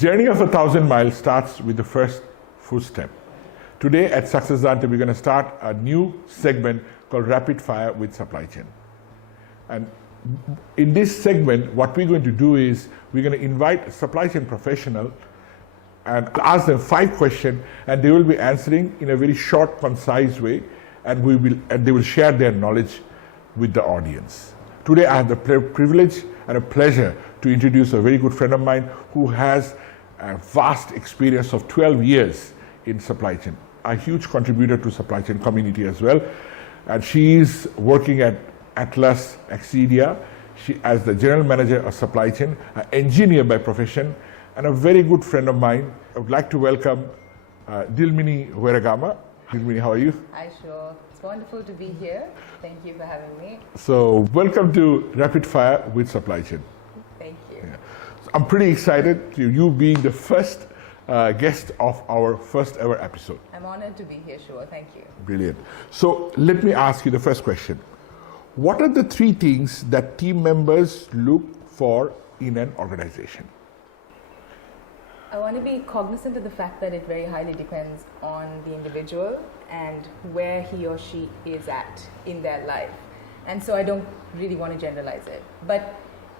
Journey of 1,000 miles starts with the first footstep. Today at Success Dante, we're going to start a new segment called Rapid Fire with Supply Chain. And in this segment, what we're going to do is we're going to invite a supply chain professional and ask them 5 questions, and they will be answering in a very short, concise way, and they will share their knowledge with the audience. Today, I have the privilege and a pleasure to introduce a very good friend of mine who has a vast experience of 12 years in supply chain, a huge contributor to supply chain community as well. And she is working at Atlas Excedia as the general manager of supply chain, an engineer by profession, and a very good friend of mine. I would like to welcome Dilmini Weeragama. Dilmini, how are you? Hi, sure. It's wonderful to be here. Thank you for having me. So, welcome to Rapid Fire with Supply Chain. Thank you. Yeah. So I'm pretty excited to you being the first guest of our first ever episode. I'm honored to be here, sure. Thank you. Brilliant. So, let me ask you the first question. What are the 3 things that team members look for in an organization? I want to be cognizant of the fact that it very highly depends on the individual and where he or she is at in their life. And so I don't really want to generalize it. But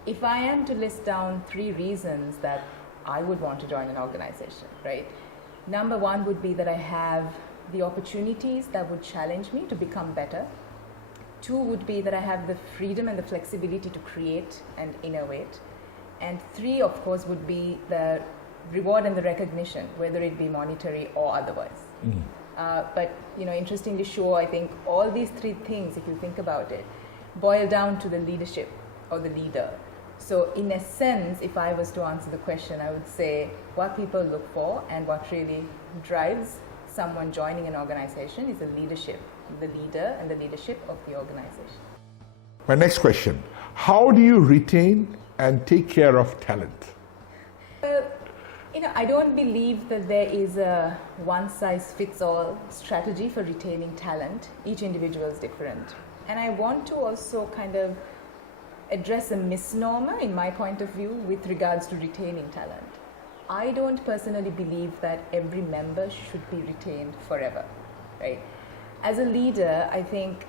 if I am to list down 3 reasons that I would want to join an organization, right? Number 1 would be that I have the opportunities that would challenge me to become better. 2 would be that I have the freedom and the flexibility to create and innovate. And 3, of course, would be the reward and the recognition, whether it be monetary or otherwise. But interestingly, sure, I think all these 3 things, if you think about it, boil down to the leadership or the leader. So in a sense, if I was to answer the question, I would say what people look for and what really drives someone joining an organization is the leadership, the leader and the leadership of the organization. My next question, how do you retain and take care of talent? I don't believe that there is a one-size-fits-all strategy for retaining talent. Each individual is different. And I want to also kind of address a misnomer, in my point of view, with regards to retaining talent. I don't personally believe that every member should be retained forever, right? As a leader, I think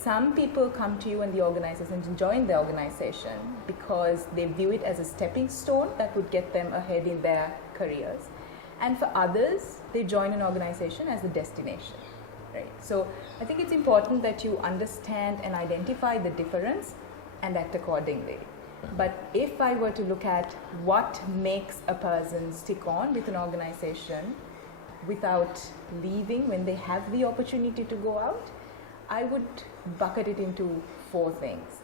some people come to you in the organization and join the organization because they view it as a stepping stone that would get them ahead in their careers. And for others, they join an organization as a destination, right? So I think it's important that you understand and identify the difference and act accordingly. But if I were to look at what makes a person stick on with an organization without leaving when they have the opportunity to go out, I would bucket it into 4 things.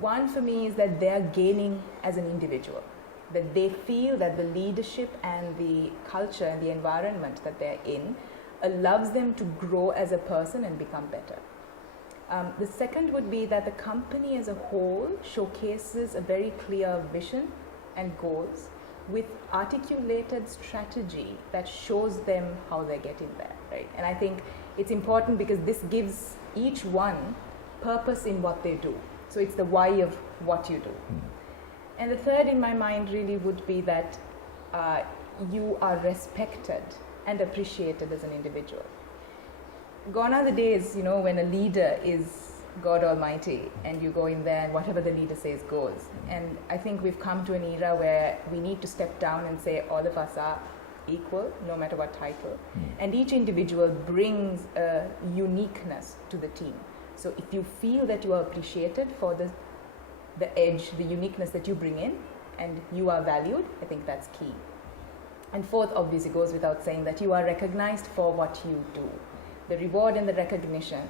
1 for me is that they're gaining as an individual, that they feel that the leadership and the culture and the environment that they're in allows them to grow as a person and become better. The second would be that the company as a whole showcases a very clear vision and goals with articulated strategy that shows them how they're getting there, right? And I think it's important because this gives each one purpose in what they do. So it's the why of what you do. And the third in my mind really would be that you are respected and appreciated as an individual. Gone are the days, when a leader is God Almighty and you go in there and whatever the leader says goes. And I think we've come to an era where we need to step down and say all of us are equal, no matter what title. And each individual brings a uniqueness to the team. So if you feel that you are appreciated for the edge, the uniqueness that you bring in, and you are valued, I think that's key. And 4th, obviously, goes without saying that you are recognized for what you do. The reward and the recognition.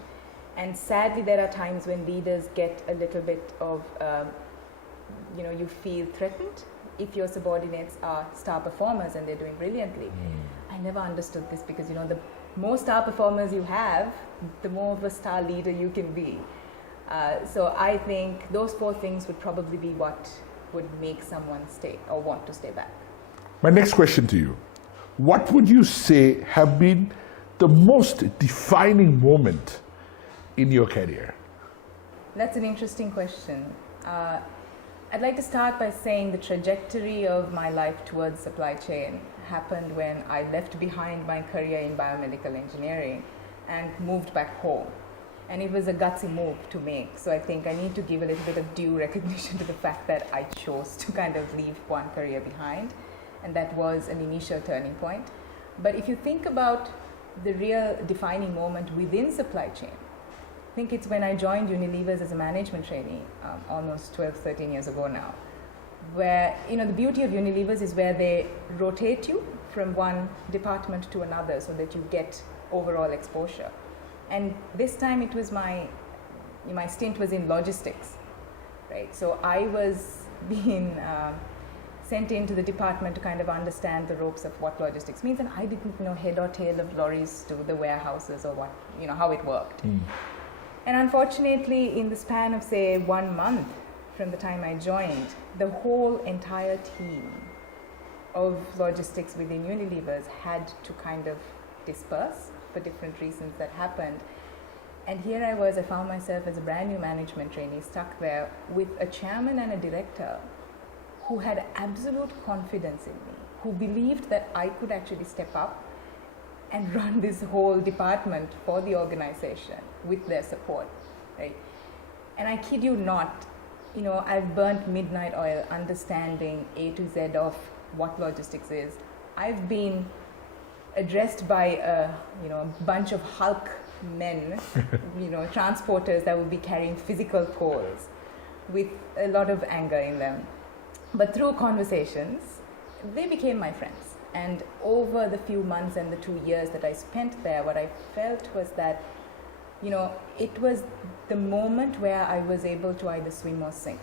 And sadly, there are times when leaders get a little bit of, you feel threatened if your subordinates are star performers and they're doing brilliantly. I never understood this because, the more star performers you have, the more of a star leader you can be. So I think those 4 things would probably be what would make someone stay or want to stay back. My next question to you, what would you say have been the most defining moment in your career? That's an interesting question. I'd like to start by saying the trajectory of my life towards supply chain happened when I left behind my career in biomedical engineering and moved back home. And it was a gutsy move to make. So I think I need to give a little bit of due recognition to the fact that I chose to kind of leave one career behind. And that was an initial turning point. But if you think about the real defining moment within supply chain, I think it's when I joined Unilever as a management trainee almost 12, 13 years ago now, where, you know, the beauty of Unilever is where they rotate you from one department to another so that you get overall exposure. And this time it was my stint was in logistics, right? So I was being sent into the department to kind of understand the ropes of what logistics means, and I didn't know head or tail of lorries to the warehouses or what, you know, how it worked. And unfortunately, in the span of say 1 month from the time I joined, the whole entire team of logistics within Unilever had to kind of disperse for different reasons that happened. And here I was, I found myself as a brand new management trainee stuck there with a chairman and a director who had absolute confidence in me, who believed that I could actually step up and run this whole department for the organization with their support, right? And I kid you not, you know, I've burnt midnight oil understanding A to Z of what logistics is. I've been addressed by a bunch of Hulk men, transporters that would be carrying physical poles with a lot of anger in them. But through conversations, they became my friends. And over the few months and the 2 years that I spent there, what I felt was that, it was the moment where I was able to either swim or sink.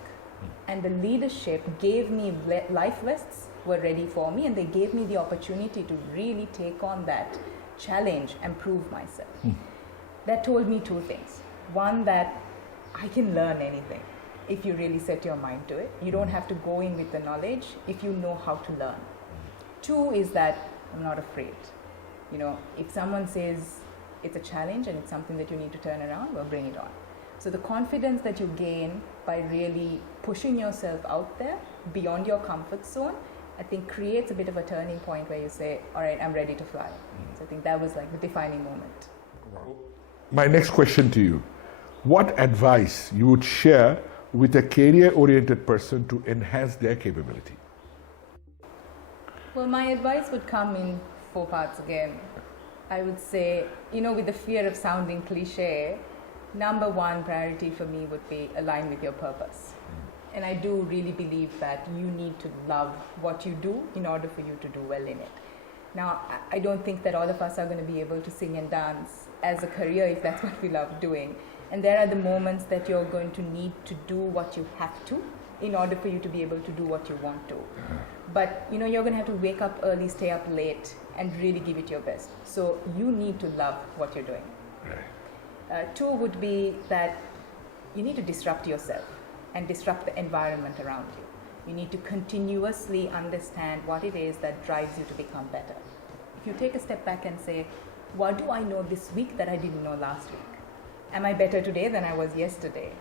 And the leadership gave me life vests were ready for me, and they gave me the opportunity to really take on that challenge and prove myself. That told me two things. One, that I can learn anything if you really set your mind to it. You don't have to go in with the knowledge if you know how to learn. Two is that I'm not afraid. If someone says it's a challenge and it's something that you need to turn around, well, bring it on. So the confidence that you gain by really pushing yourself out there beyond your comfort zone, I think creates a bit of a turning point where you say, all right, I'm ready to fly. So I think that was like the defining moment. My next question to you, what advice you would share with a career-oriented person to enhance their capability? Well, my advice would come in 4 parts again. I would say, with the fear of sounding cliche, number one priority for me would be align with your purpose. And I do really believe that you need to love what you do in order for you to do well in it. Now, I don't think that all of us are going to be able to sing and dance as a career if that's what we love doing. And there are the moments that you're going to need to do what you have to in order for you to be able to do what you want to. But, you're going to have to wake up early, stay up late, and really give it your best. So you need to love what you're doing. Two would be that you need to disrupt yourself and disrupt the environment around you. You need to continuously understand what it is that drives you to become better. If you take a step back and say, what do I know this week that I didn't know last week? Am I better today than I was yesterday?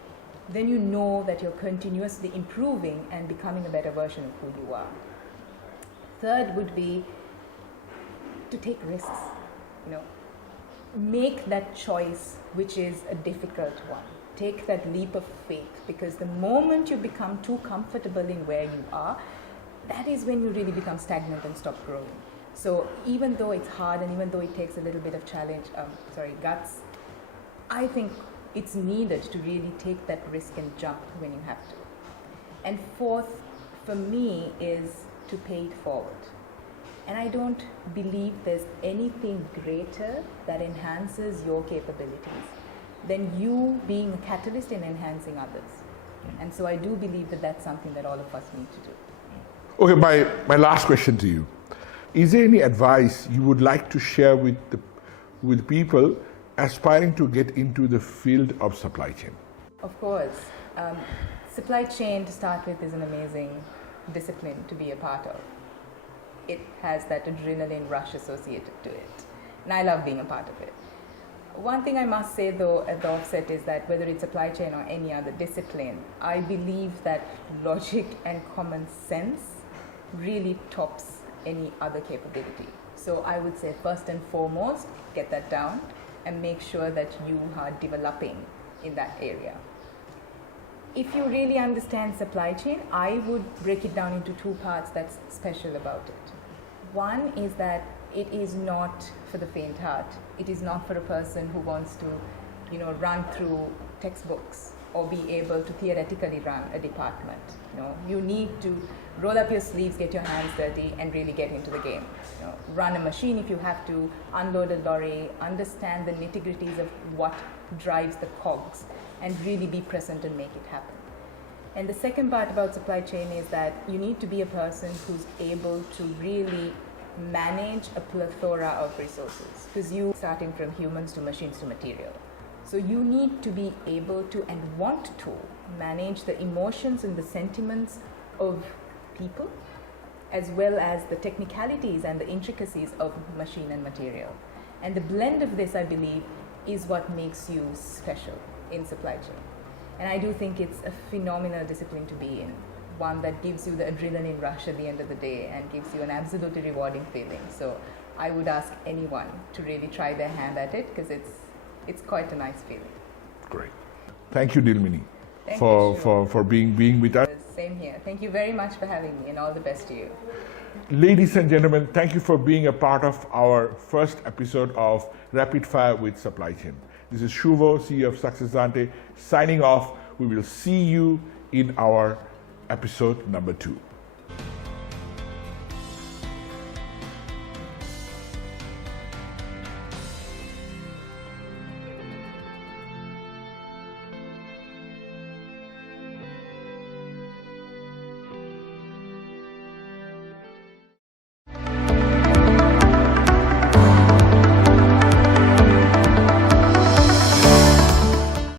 Then you know that you're continuously improving and becoming a better version of who you are. Third would be to take risks. Make that choice, which is a difficult one. Take that leap of faith, because the moment you become too comfortable in where you are, that is when you really become stagnant and stop growing. So even though it's hard and even though it takes a little bit of guts, I think it's needed to really take that risk and jump when you have to. And fourth, for me, is to pay it forward. And I don't believe there's anything greater that enhances your capabilities than you being a catalyst in enhancing others. And so I do believe that that's something that all of us need to do. Okay, my last question to you. Is there any advice you would like to share with people aspiring to get into the field of supply chain? Of course. Supply chain, to start with, is an amazing discipline to be a part of. It has that adrenaline rush associated to it. And I love being a part of it. One thing I must say though at the offset is that whether it's supply chain or any other discipline, I believe that logic and common sense really tops any other capability. So I would say first and foremost, get that down and make sure that you are developing in that area. If you really understand supply chain, I would break it down into two parts that's special about it. One is that it is not for the faint heart. It is not for a person who wants to, run through textbooks or be able to theoretically run a department. You need to roll up your sleeves, get your hands dirty, and really get into the game. Run a machine if you have to, unload a lorry, understand the nitty-gritties of what drives the cogs, and really be present and make it happen. And the second part about supply chain is that you need to be a person who's able to really manage a plethora of resources, because you're starting from humans to machines to material. So you need to be able to and want to manage the emotions and the sentiments of people, as well as the technicalities and the intricacies of machine and material. And the blend of this, I believe, is what makes you special in supply chain. And I do think it's a phenomenal discipline to be in, one that gives you the adrenaline rush at the end of the day and gives you an absolutely rewarding feeling. So I would ask anyone to really try their hand at it, because it's quite a nice feeling. Great. Thank you, Dilmini, Thank for, you, for being with us. Same here. Thank you very much for having me, and all the best to you. Ladies and gentlemen, thank you for being a part of our first episode of Rapid Fire with Supply Chain. This is Shuvo, CEO of Successante, signing off. We will see you in our episode number 2.